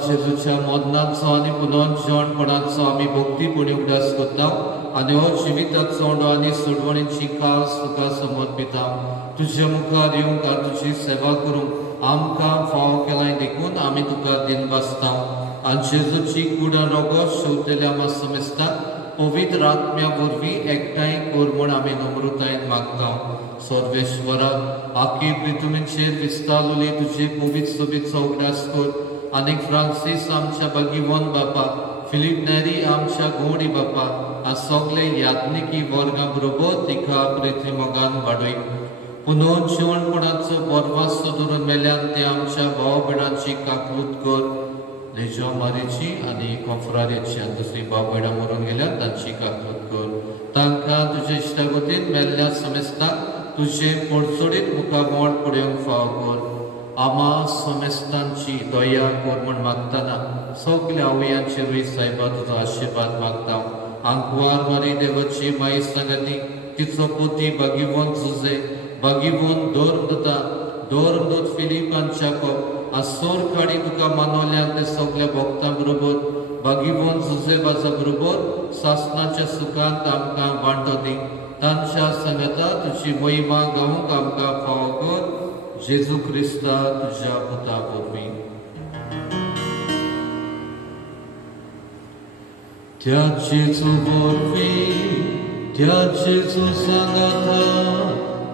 जेजूच्या मोदनाचो आनी पुनर्जवणपणाचो आमी भक्तीपणी उगडास करता आनी हो जिविताचो ओंडो आनी सोडवणेची कास तुका समर्पिता तुज्या मुखार येवंक तुजी सेवा करूंक आमकां फाव केलाय देखून आमी तुका दिन वाचता आनी जेजूची कूड आनी रगत शेवतेले आमी समेस्ता पवित्र आत्म्या वरवीं एकठांय कर म्हूण आमी नम्रतायेन मागता सर्वेश्वरा आखी पृथ्वीचेर विस्तारलेली तुजे पवित्र सोबीचो उगडास कर आनी फ्रांसीस आमच्या भगिवन बापा फिलीप नेरी आमच्या गोडी बापा आ सगळे यात्निकी वर्गां बरोबर तिका पृथ्वी मोगान वाडय पुनर्जीवणपणाचो बरवासो धरून मेल्यान ते आमच्या भाव भयणांची काकूत कर लेजो मारीची आनी कॉन्फ्रारियाची आनी दुसरी भाव भयणां मरून गेल्यात तांची काकूत कर तांकां तुजे इश्टागतीन मेल्ल्या समेस्ताक तुजे पडसोडीत मुखार पडोवंक फाव कर आमा समेस्तांची दया कर म्हण मागतना सगल्या आवयांचेरूय सायबा तुजो आशिर्वाद मागता आंकवार मारी देवाची माई सांगनी तिचो पोती भगिवन जुजे भगिवन दोरदूत फिलिपांच्या सोर काडी तुका मानवल्यान ते सगल्या भक्तां बरोबर भगिवन जुजे बाजा बरोबर सासनाच्या सुखांत आमकां वांटो दी तांच्या संगता तुजी महिमा गावूंक आमकां फाव कर जेजू क्रिस्ता तुझ्या पुता वरवीं त्या जेजू वरवीं त्या जेजू सांगाता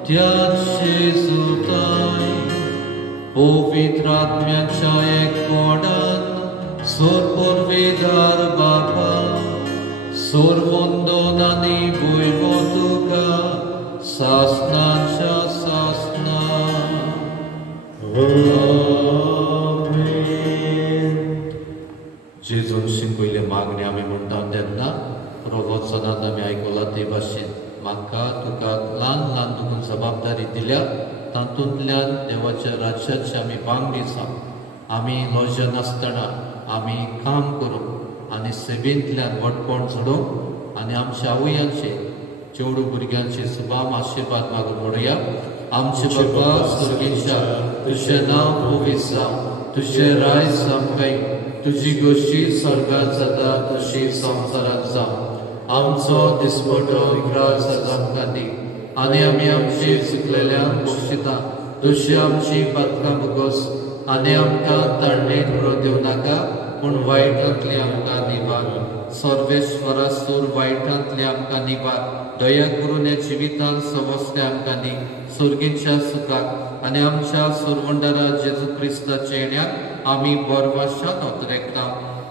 त्या जेजू ताई पवित्र आत्म्याच्या एकवटान सोर परवेदार बापा सोर वंदन आनी वैभव तुका सासनाच्या सासना जेजून शिकयले मागणी आमी म्हणटा तेन्ना प्रवचनांत आमी आयकलां ते भाशेन म्हाका तुका ल्हान ल्हान तुका जबाबदारी दिल्या तातूंतल्यान देवाच्या राज्याचे आमी बांगडी जावं आमी लॉजा नासतना आमी काम करूं आनी सेवेंतल्यान वटपण जोडूंक आनी आमच्या आवयांचे चेडू भुरग्यांचे सुभाम आशिर्वाद मागून म्हणुया आमचे बाबा स्वर्गीच्या तुझें नांव पवित्र जावं तुझें राय जावं तुझी गोष्टी स्वर्गात जाता तशी संवसारात जावं. आमचो दिसपटो विक्रास आमकां दी आनी आमी आमची चुकलेल्यांक बक्षिता तशी आमची पातकां भोगोस आनी आमकां तारणेक व्हरून दिवं नाका पूण वायटांतली आमकां निवार. सर्वेश्वरा सूर वायटांतली आमकां निवार. दया करून हे जिवितांत समस्ते आमकां दी सुर्गीच्या सुखाक आनी आमच्या सुरवंडारा जेजू क्रिस्ताच्या येण्याक आमी बरवाशान उतरेकता.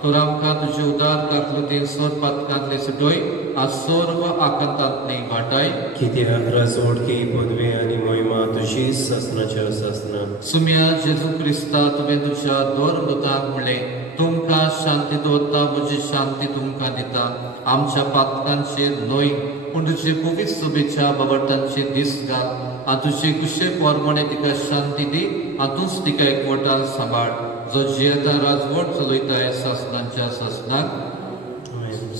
तर आमकां तुजे उदार काकलुतीन सोर पातकांतले सुटोय आज सर्व आकांतांतली वाटाय कित्याक राजवडकी पदवी आनी मोहिमा तुजीच ससनाच्या ससना. सुम्या जेजू क्रिस्ता तुवें तुज्या दोर दुतांक म्हणलें तुमकां शांती दवरता म्हजी शांती तुमकां दिता. आमच्या पातकांचेर न्हय पूण तुजे पवित्र सभेच्या बाबटांचेर दीस घाल आनी तुजे कुशे पोरमणे तिका शांती दी आनी तूंच तिका एकवटान सांबाळ जो जियेता राजवट चलयताय ससनांच्या ससनाक.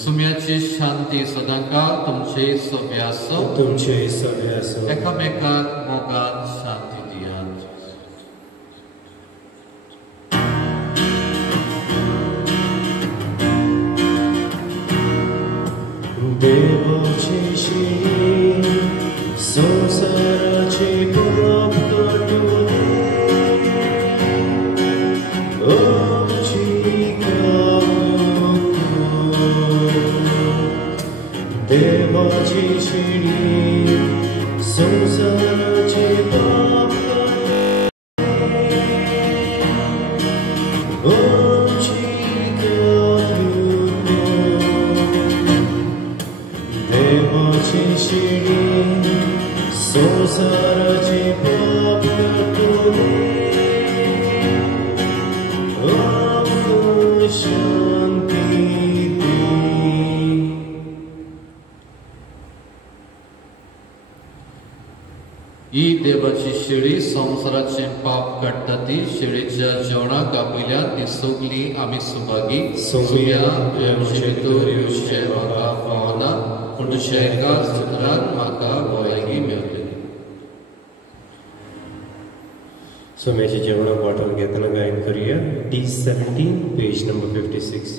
सुम्याची शांती सदांकाळ तुमचे सभे आसो. तुमचे सभे आसो. एकामेकाक मोगान शांती दियात. देवाची शिणी संसाराचे पाप काटून आमची काकून. देवाची शिणी संसाराचे पाप आमची देवाची शिणी संसाराचे पाप काटून आमकां शांती दी. ही देवाची शिडी संवसाराचे पाप काडटा ती शिडीच्या जेवणाक आपयल्या ती सगली आमी सुभागी. सुम्या तुवें आमचे भितर येवचें म्हाका फावना पूण तुज्या एकाच उतरान म्हाका गोंयागी मेळटली. सोम्याच्या जेवणाक वांटून घेतना गायन करुया D17 पेज नंबर 56.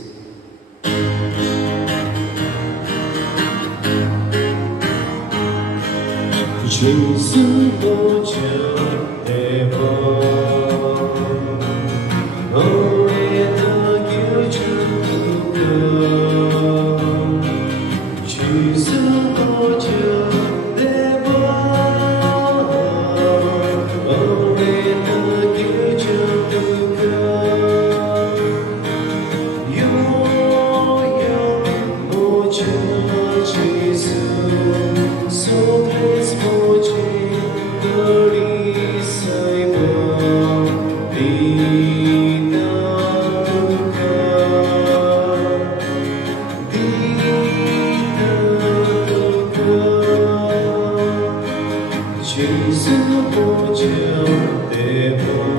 जेजू तुझ्या देवा हांवें घेवचें तुका. जेजू तुझ्या देवा हांवें घेवचें तुका. यो म्हज्या जेजू सगळेंच म्हजें घडी सायबा दिता तुका. दिता तुका. जेजू म्हज्या देवा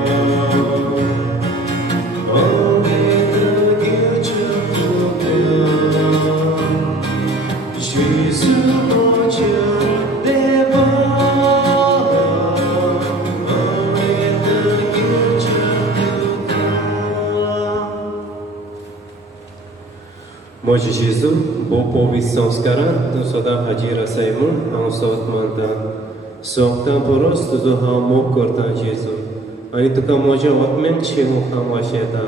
हांवें घेवचें तुका. जेजू म्हज्या देवा हांवें घेवचें तुका. म्हजे जेजू भोव पवित्र संस्कारांत तूं सदां हाजीर आसाय म्हूण हांव सोत मानतां. सोगतां परस तुजो हांव मोग करतां जेजू आनी तुका म्हज्या आत्म्याक शेवूंक हांव आशेतां.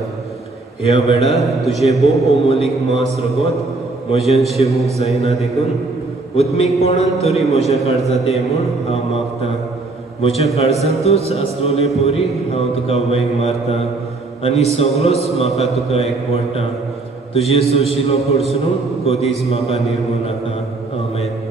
ह्या वेळार तुजें भोव अमोलीक मांस रगत म्हज्यान शेवूंक जायना देखून उत्मीकपणान तरी म्हज्या काळजांत ये म्हूण हांव मागतां. म्हज्या काळजांतूच आसलोले पोरी हांव तुका वैग मारतां आनी सगळोच म्हाका तुका एकवडटा. तुजे सुशिलो पडसून कधीच म्हाका निर्मू नाका. आमेन.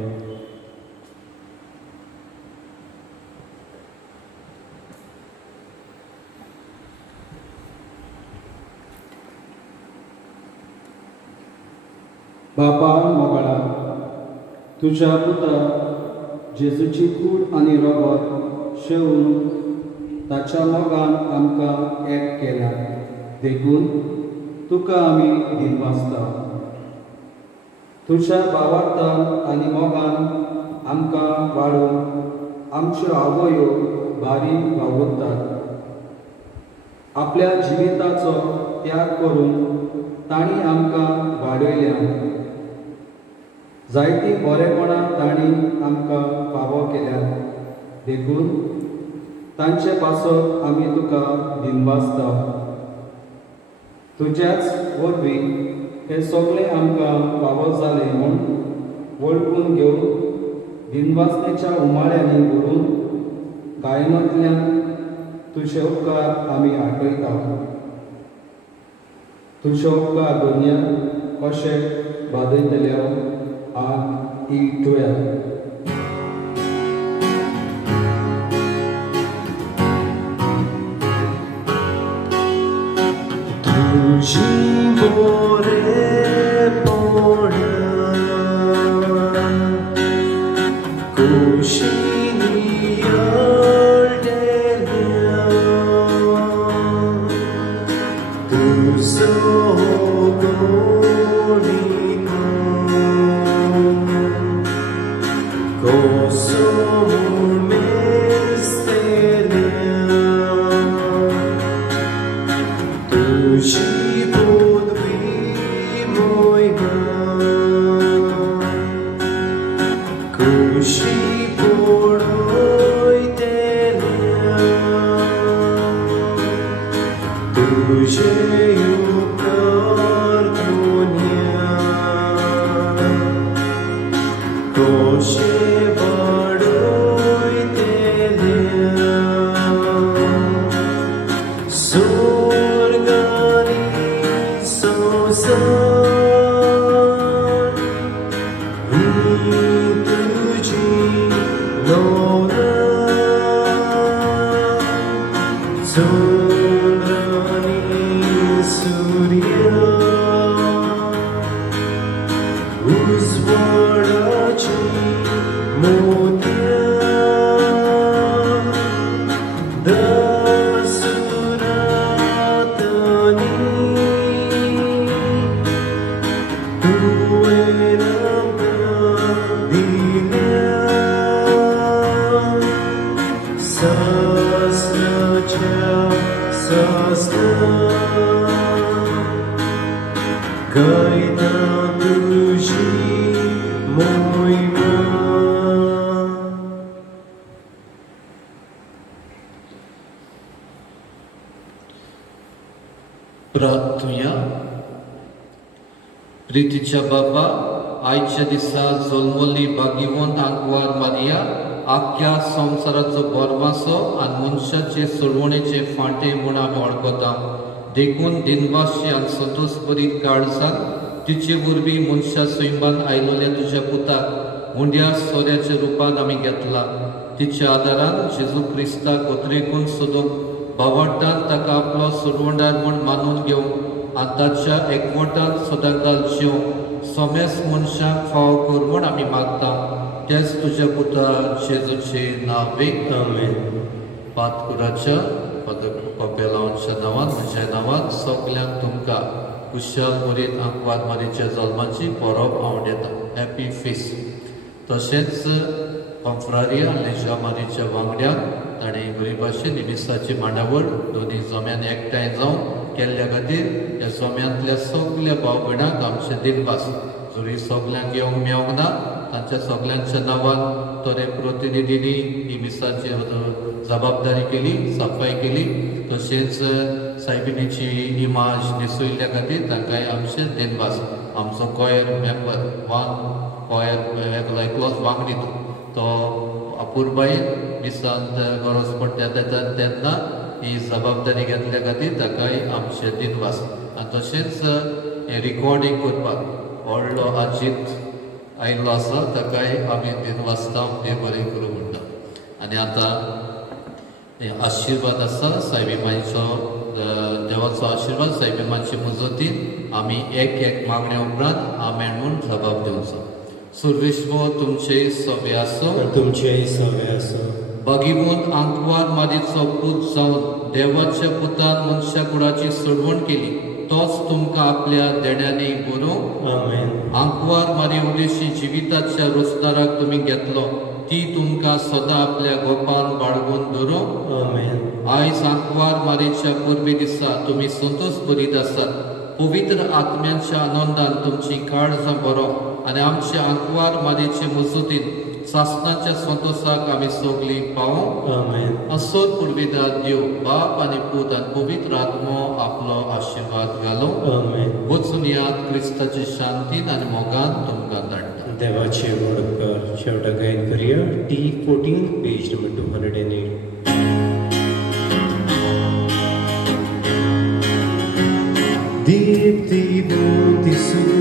बापा मोगळा तुझ्या पुता जेजूची कूड आनी रगत शेवून ताच्या मोगान आमकां एक केला देखून तुका आमी दिनवासता. तुझ्या भावार्थान आनी मोगान आमकां वाडून आमच्यो आवयो बारी वावुरतात. आपल्या जिविताचो त्याग करून तांणी आमकां वाडयल्या. जायती बरेपणां तांणी आमकां फावो केल्यात. देखून तांचे पासत आमी तुका दिनवासता. तुज्याच वरवीं हे सगळें आमकां फावो जालें म्हूण वळखून घेवन दिनवासनेच्या उमाळ्यांनी भरून गायनांतल्यान तुजे उपकार आमी आठयता. तुजे उपकार दुनिया कशें बादयतल्या आग ही तुया. प्रार्थूया. प्रितीच्या बाबा, आयच्या दिसा जल्मली भाग्यवंत आंकवार मारिया आख्या संवसाराचो बरवासो आनी मनशाचे सोडवणेचे फांटे म्हूण आमी वळखता. देखून दिनवासची आनी संतोश भरीत काळजान तिचे वरवीं मनशा सैमान आयलोल्या तुज्या पुताक मुंड्या सोऱ्याच्या रुपान आमी घेतला. तिच्या आदारान जेजू क्रिस्ताक उद्रेकून सोदूंक भावार्थान ताका आपलो सोडवणदार म्हूण मानून घेवंक आनी ताच्या एकवटान सदांकाल जिवंक सोमेस मनशाक फाव कर म्हूण आमी मागता. तेच तुज्या पुता जेजूचे नांवे आमेन. पातकुराच्या कपेलांच्या नांवान म्हज्या नांवान सगल्यांक तुमकां कुशल बरीत आंकवार मारीच्या जल्माची परब हांव दिता. Happy fest. तशेंच कॉन्फ्रारिया लेजा मारीच्या वांगड्याक ताणें बरे भाशेन निमिसाची मांडावळ दोनी जोम्यान एकठांय जावन केल्ल्या खातीर ह्या जोम्यांतल्या सगल्या भाव भयणांक आमचे दिनवास. जरी सगल्यांक येवंक मेळोंक ना तांच्या सगल्यांच्या नांवान तरे प्रतिनिधींनी ही मिसाची जबाबदारी केली, सफाई केली. तशेंच सायबिणीची इमाज न्हेसयल्ल्या खातीर तांकांय आमचे दिनवास. आमचो कॉयर मेंबर कॉयर एकलोच वांगडी तो अपुर्बायेन मिसांत गरज पडटा तेन्ना ही जबाबदारी घेतल्या खातीर ताकाय आमचे दिनवास. आनी तशेंच हें रिकॉर्डिंग करपाक व्हडलो अजीत आयिल्लो आसा ताकाय आमी दिनवासता देव बरें करूं म्हणटा. आनी आतां आशिर्वाद आसा सायबीमांचो देवाचो आशिर्वाद सायबीमांचे मजतीन आमी एक मागणे उपरांत आमेन म्हूण जबाब दिवचो. सर्वेश्वर तुमचे सवे आसो. तुमचेय सवे आसो. भागिवंत आंकवार मारीचो पूत जावन देवाच्या पुतान मनशा कुळाची सोडवण केली. तोच तुमकां आपल्या देण्यांनी बरो. आमेन. आंकवार मारी उदेशी जिविताच्या रोजदाराक तुमी घेतलो ती तुमकां सदां आपल्या गोपान बाळगून दवरो. आमेन. आयज आंकवार मारेच्या पुर्वी दिसा तुमी संतोश भरीत आसात. पवित्र आत्म्याच्या आनंदान तुमची काळजां बरो आनी आमच्या आंकवार मारेचे मजूतीन सासणाच्या संतोषाक आमी सगळीं पावूं. आमेन. असोच पुर्विदार देव बाप आनी पूत आनी पवित्र आत्मो आपलो आशिर्वाद घालो. आमेन. वचून यात क्रिस्ताची शांतीन आनी मोगान तुमकां धाडटा. देवाचे वडकार शेवटा गायन करूया. T14 page number 208. दीप्ति भूति